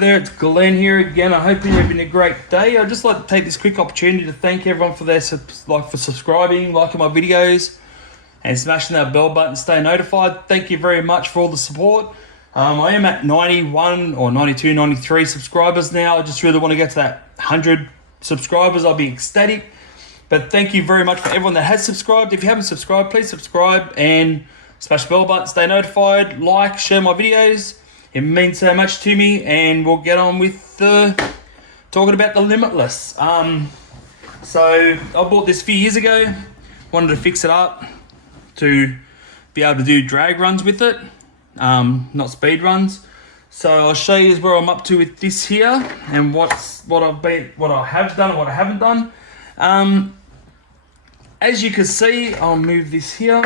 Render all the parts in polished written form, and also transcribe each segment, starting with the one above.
there, it's Glen here again. I hope you're having a great day. I'd just like to take this quick opportunity to thank everyone for for subscribing, liking my videos, and smashing that bell button to stay notified. Thank you very much for all the support. I am at 91 or 92, 93 subscribers now. I just really want to get to that 100 subscribers. I'll be ecstatic. But thank you very much for everyone that has subscribed. If you haven't subscribed, please subscribe and smash the bell button, stay notified, like, share my videos. It means so much to me, and we'll get on with talking about the Limitless. So I bought this a few years ago, wanted to fix it up to be able to do drag runs with it, not speed runs. So I'll show you where I'm up to with this here, and what I have done and what I haven't done. As you can see, I'll move this here.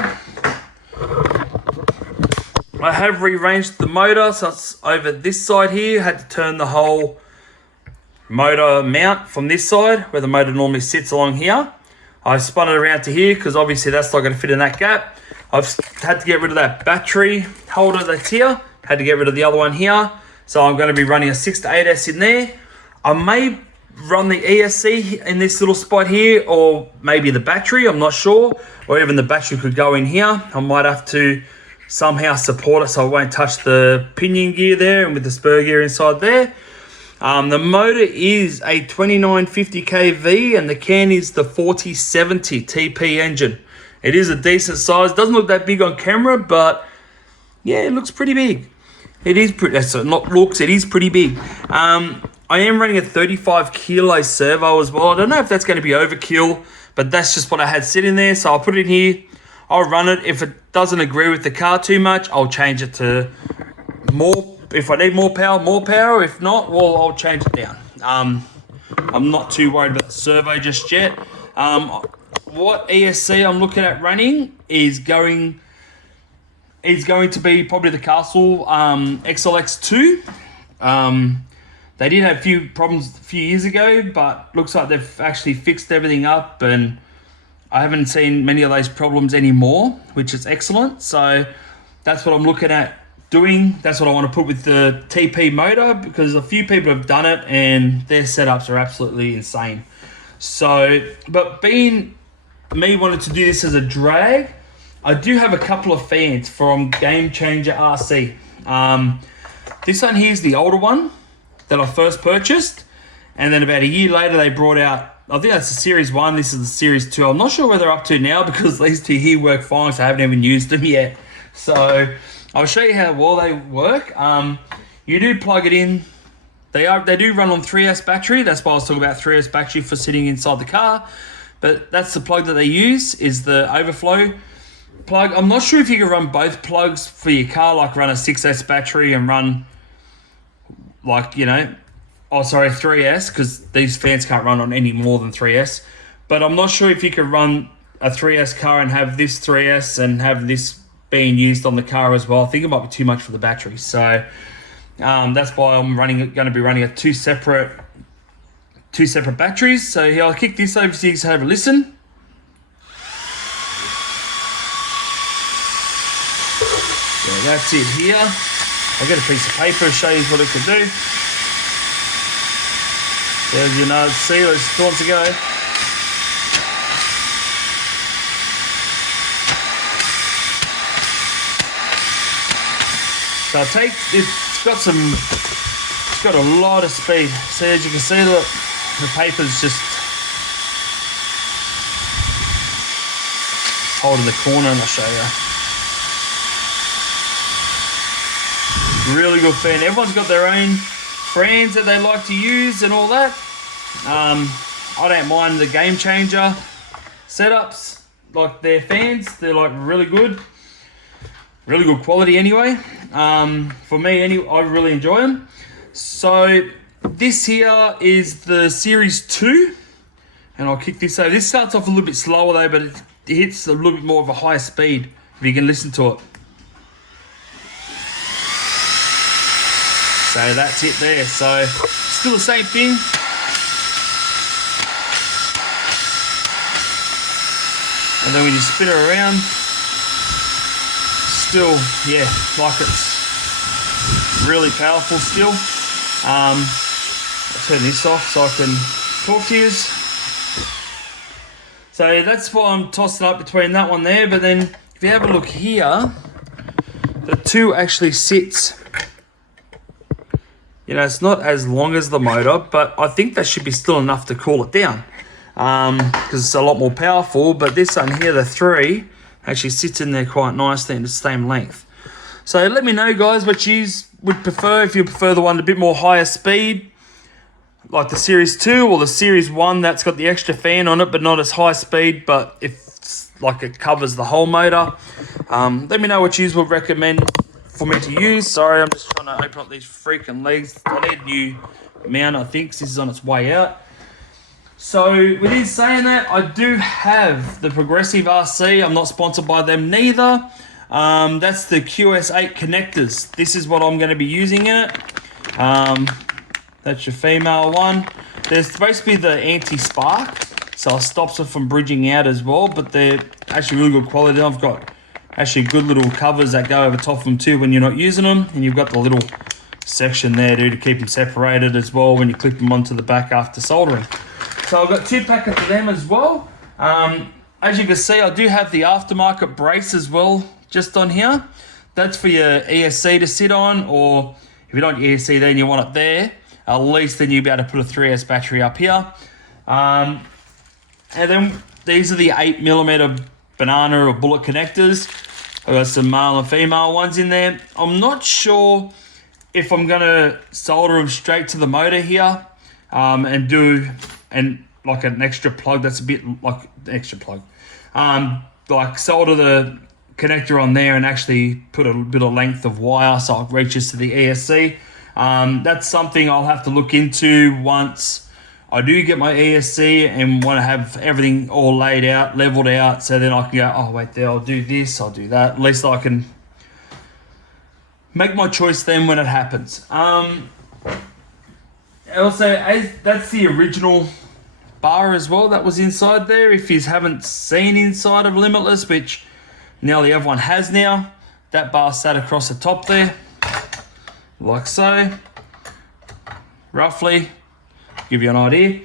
I have rearranged the motor, so it's over this side here. Had to turn the whole motor mount from this side, where the motor normally sits along here. I spun it around to here, because obviously that's not going to fit in that gap. I've had to get rid of that battery holder that's here. Had to get rid of the other one here. So I'm going to be running a 6 to 8S in there. I may run the ESC in this little spot here, or maybe the battery, I'm not sure. Or even the battery could go in here. I might have to somehow support it so I won't touch the pinion gear there, and with the spur gear inside there. The motor is a 2950 kV, and the can is the 4070 TP engine. It is a decent size. Doesn't look that big on camera, but yeah, it looks pretty big. It is pretty, not looks, it is pretty big. I am running a 35 kilo servo as well. I don't know if that's going to be overkill, but that's just what I had sitting there. So I'll put it in here. I'll run it. If it doesn't agree with the car too much, I'll change it to more. If I need more power. If not, well, I'll change it down. I'm not too worried about the servo just yet. What ESC I'm looking at running is going to be probably the Castle XLX2. They did have a few problems a few years ago, but looks like they've actually fixed everything up, and I haven't seen many of those problems anymore, which is excellent. So that's what I'm looking at doing. That's what I want to put with the TP motor, because a few people have done it and their setups are absolutely insane. So, but being me wanting to do this as a drag, I do have a couple of fans from Game Changer RC. This one here is the older one that I first purchased, and then about a year later they brought out, I think that's the Series 1, this is the Series 2. I'm not sure where they're up to now, because these two here work fine, so I haven't even used them yet. So I'll show you how well they work. You do plug it in. They do run on 3S battery. That's why I was talking about 3S battery for sitting inside the car. But that's the plug that they use, is the overflow plug. I'm not sure if you can run both plugs for your car, like run a 6S battery and run, like, you know, 3S, because these fans can't run on any more than 3S. But I'm not sure if you can run a 3S car and have this 3S and have this being used on the car as well. I think it might be too much for the battery. So that's why I'm going to be running two separate batteries. So here, I'll kick this over so you can have a listen. Yeah, that's it here. I'll get a piece of paper to show you what it can do. There's your nose. See, it wants to go. So it's got a lot of speed. So as you can see, look, the paper's just hold in the corner, and I'll show you. Really good fan. Everyone's got their own brands that they like to use and all that. I don't mind the Game Changer setups, like their fans. They're like really good quality anyway. For me, I really enjoy them. So this here is the Series 2, and I'll kick this over. This starts off a little bit slower though, but it hits a little bit more of a higher speed if you can listen to it. So that's it there. So still the same thing. And then when you spin it around, still, yeah, like it's really powerful still. I'll turn this off so I can talk to you. So that's why I'm tossing up between that one there. But then if you have a look here, the two actually sits, you know, it's not as long as the motor, but I think that should be still enough to cool it down, because it's a lot more powerful. But this one here, the 3, actually sits in there quite nicely and the same length. So let me know, guys, what you would prefer. If you prefer the one a bit more higher speed, like the Series 2 or the Series 1 that's got the extra fan on it but not as high speed, but if like it covers the whole motor. Let me know what you would recommend for me to use. Sorry, I'm just trying to open up these freaking legs. I need a new mount, I think, 'cause this is on its way out. So within saying that, I do have the Progressive RC. I'm not sponsored by them neither. That's the QS8 connectors. This is what I'm going to be using in it. That's your female one. There's supposed to be the anti-spark, so it stops it from bridging out as well, but they're actually really good quality. I've got actually good little covers that go over top of them too when you're not using them, and you've got the little section there to keep them separated as well when you clip them onto the back after soldering. So I've got 2 packets of them as well. As you can see, I do have the aftermarket brace as well just on here. That's for your ESC to sit on, or if you don't ESC then you want it there. At least then you'll be able to put a 3S battery up here. And then these are the 8mm banana or bullet connectors. I've got some male and female ones in there. I'm not sure if I'm gonna solder them straight to the motor here, and do like an extra plug that's a bit like an extra plug. Like solder the connector on there and actually put a bit of length of wire so it reaches to the ESC. That's something I'll have to look into once I do get my ESC and want to have everything all laid out, leveled out, so then I can go, oh wait there, I'll do this, I'll do that. At least I can make my choice then when it happens. Also, that's the original bar as well that was inside there. If you haven't seen inside of Limitless, which nearly everyone has now, that bar sat across the top there, like so, roughly, give you an idea.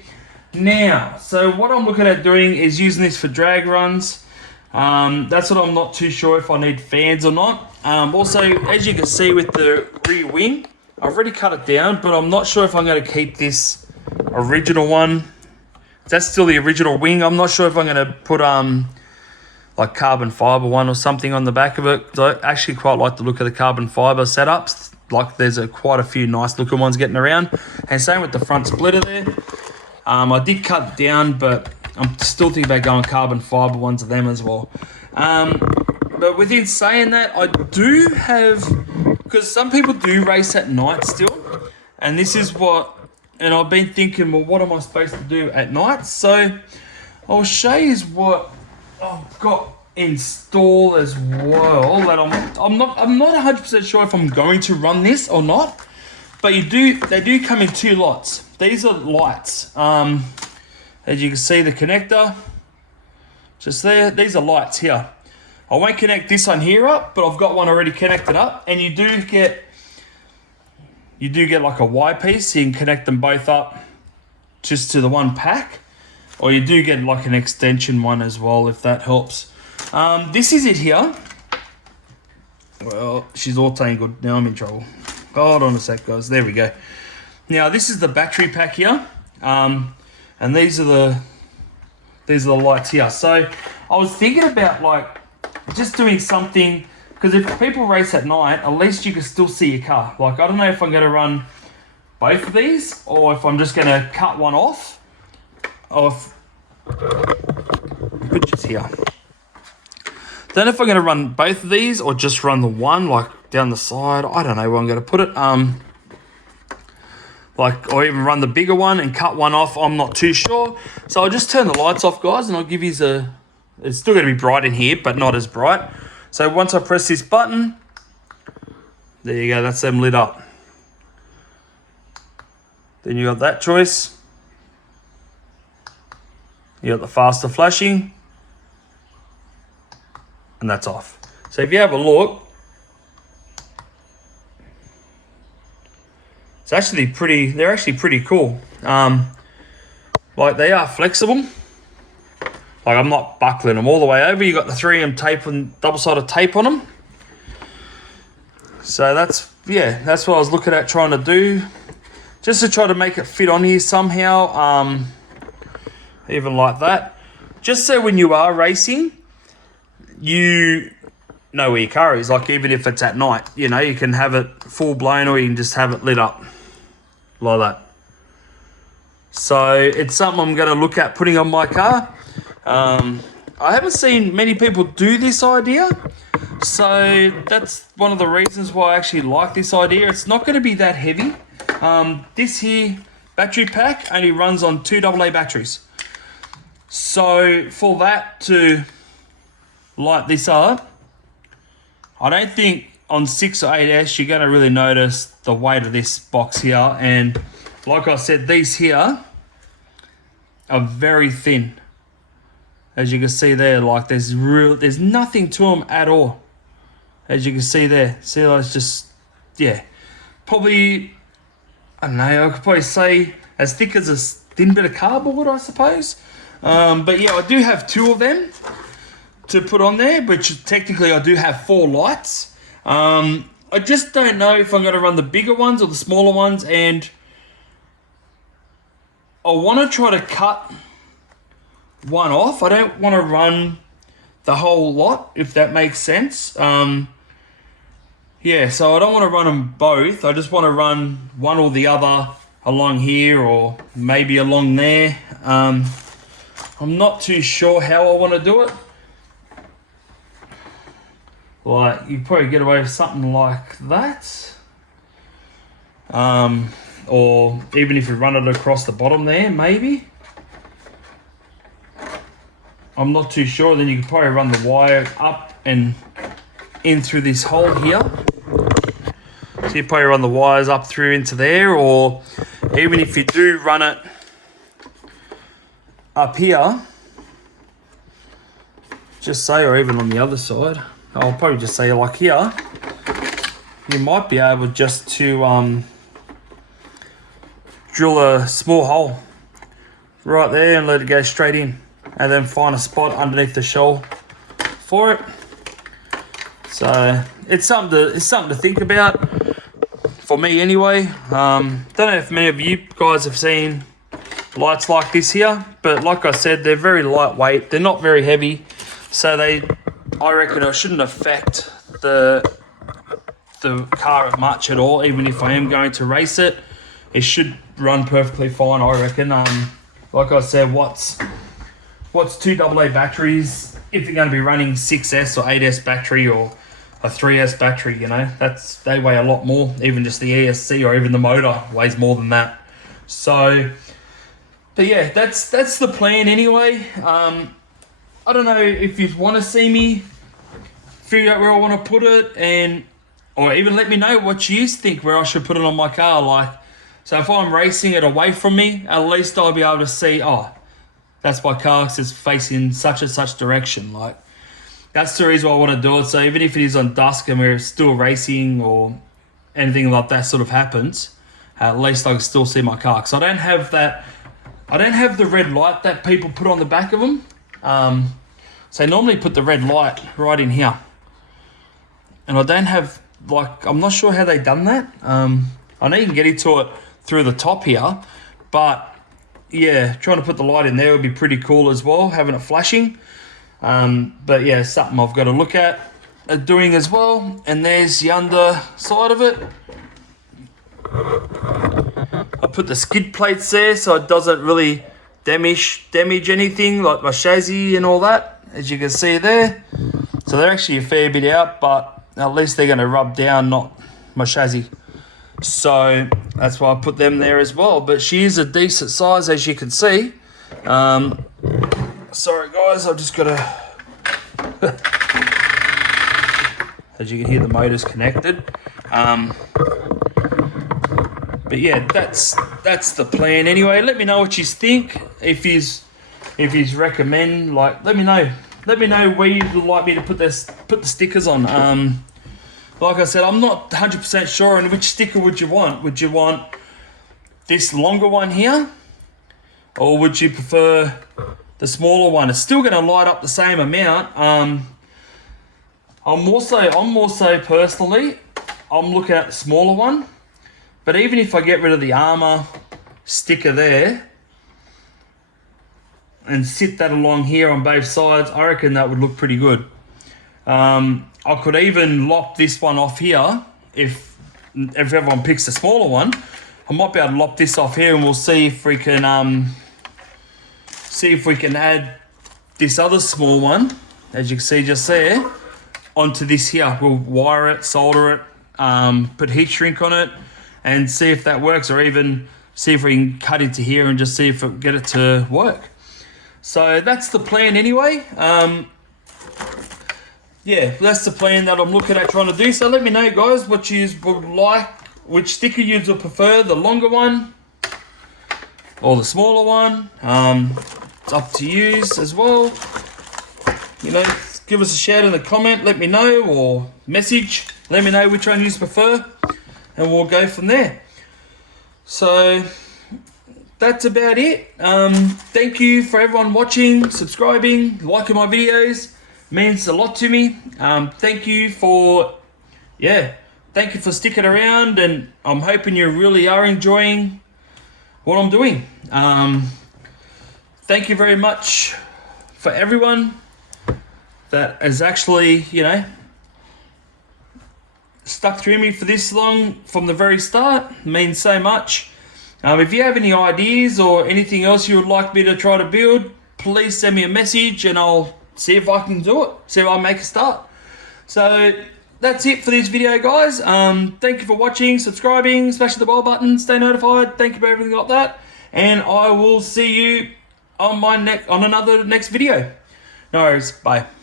Now, so what I'm looking at doing is using this for drag runs. That's what I'm not too sure if I need fans or not. Also, as you can see with the rear wing, I've already cut it down, but I'm not sure if I'm going to keep this original one. That's still the original wing. I'm not sure if I'm going to put like carbon fiber one or something on the back of it. I actually quite like the look of the carbon fiber setups. Like there's quite a few nice looking ones getting around. And same with the front splitter there. I did cut it down, but I'm still thinking about going carbon fiber ones of them as well. But within saying that, I do have, because some people do race at night still, and this is what, and I've been thinking, well, what am I supposed to do at night? So I'll show you what I've got installed as well. That I'm not 100% sure if I'm going to run this or not, but they do come in 2 lots. These are lights. As you can see, the connector just there. These are lights here. I won't connect this one here up, but I've got one already connected up, and you do get like a Y piece, so you can connect them both up just to the one pack, or you do get like an extension one as well, if that helps. This is it here. Well, she's all tangled. Now I'm in trouble. Hold on a sec, guys. There we go. Now this is the battery pack here, and these are the lights here. So I was thinking about like just doing something, because if people race at night, at least you can still see your car. Like, I don't know if I'm going to run both of these, or if I'm just going to cut one off. Pictures here. Don't know if I'm going to run both of these, or just run the one, like, down the side. I don't know where I'm going to put it. Like, or even run the bigger one and cut one off. I'm not too sure. So I'll just turn the lights off, guys, and I'll give you it's still going to be bright in here, but not as bright. So once I press this button, there you go, that's them lit up. Then you got that choice. You got the faster flashing, and that's off. So if you have a look, they're actually pretty cool. Like they are flexible. Like I'm not buckling them all the way over. You got the 3M tape and double-sided tape on them. So that's what I was looking at trying to do, just to try to make it fit on here somehow. Even like that, just so when you are racing, you know where your car is. Like even if it's at night, you know, you can have it full blown, or you can just have it lit up like that. So it's something I'm going to look at putting on my car. I haven't seen many people do this idea, so that's one of the reasons why I actually like this idea. It's not going to be that heavy. This here battery pack only runs on 2 AA batteries. So for that to light this up, I don't think on 6 or 8S you're going to really notice the weight of this box here. And like I said, these here are very thin. As you can see there, like there's nothing to them at all. As you can see there, see, like it's just, yeah, probably, I don't know, I could probably say as thick as a thin bit of cardboard, I suppose. But yeah, I do have 2 of them to put on there, which technically I do have 4 lights. I just don't know if I'm going to run the bigger ones or the smaller ones, and I want to try to cut one off. I don't want to run the whole lot, if that makes sense. Yeah, so I don't want to run them both. I just want to run one or the other along here, or maybe along there. I'm not too sure how I want to do it. Like, you probably get away with something like that. Or even if you run it across the bottom there, maybe. I'm not too sure. Then you can probably run the wire up and in through this hole here. So you probably run the wires up through into there, or even if you do run it up here, just say, or even on the other side, I'll probably just say like here, you might be able just to drill a small hole right there and let it go straight in, and then find a spot underneath the shell for it. So it's something to think about, for me anyway. Don't know if many of you guys have seen lights like this here, but like I said, they're very lightweight, they're not very heavy, so I reckon it shouldn't affect the car much at all. Even if I am going to race it, it should run perfectly fine, I reckon. Like I said, what's 2 AA batteries if you're going to be running 6S or 8S battery or a 3S battery, you know, they weigh a lot more. Even just the ESC or even the motor weighs more than that. So, but yeah, that's the plan anyway. I don't know if you want to see me figure out where I want to put it, or even let me know what you think where I should put it on my car. Like, so if I'm racing it away from me, at least I'll be able to see, oh, that's my car because it's facing such and such direction. Like, that's the reason why I want to do it. So even if it is on dusk and we're still racing or anything like that sort of happens, at least I can still see my car. Because I don't have the red light that people put on the back of them. So I normally put the red light right in here. And I don't have, like, I'm not sure how they done that. I know you can get into it through the top here, but yeah, trying to put the light in there would be pretty cool as well, having it flashing. But yeah, something I've got to look at doing as well. And there's the under side of it. I put the skid plates there so it doesn't really damage anything like my chassis and all that, as you can see there. So they're actually a fair bit out, but at least they're going to rub down, not my chassis. So that's why I put them there as well. But she is a decent size, as you can see. Sorry guys, I've just got to as you can hear, the motor's connected. But yeah, that's the plan anyway. Let me know what you think. If you recommend, like, let me know where you'd like me to put the stickers on. Like I said, I'm not 100% sure on which sticker would you want. Would you want this longer one here, or would you prefer the smaller one? It's still going to light up the same amount. I'm more so personally, I'm looking at the smaller one. But even if I get rid of the Arrma sticker there and sit that along here on both sides, I reckon that would look pretty good. I could even lop this one off here if everyone picks the smaller one. I might be able to lop this off here, and we'll see if we can add this other small one, as you can see just there, onto this here. We'll wire it, solder it, put heat shrink on it, and see if that works, or even see if we can cut into here and just see if we get it to work. So that's the plan anyway. Yeah, that's the plan that I'm looking at trying to do. So let me know, guys, what you would like, which sticker you would prefer, the longer one or the smaller one. It's up to you as well. You know, give us a shout in the comment, let me know, or message, let me know which one you prefer, and we'll go from there. So that's about it. Thank you for everyone watching, subscribing, liking my videos. Means a lot to me. Thank you for sticking around, and I'm hoping you really are enjoying what I'm doing. Thank you very much for everyone that has actually, you know, stuck through me for this long from the very start. It means so much. If you have any ideas or anything else you would like me to try to build, please send me a message and I'll see if I can do it, see if I make a start. So that's it for this video, guys. Thank you for watching, subscribing, smash the bell button, stay notified. Thank you for everything like that, and I will see you on my another next video. No worries, bye.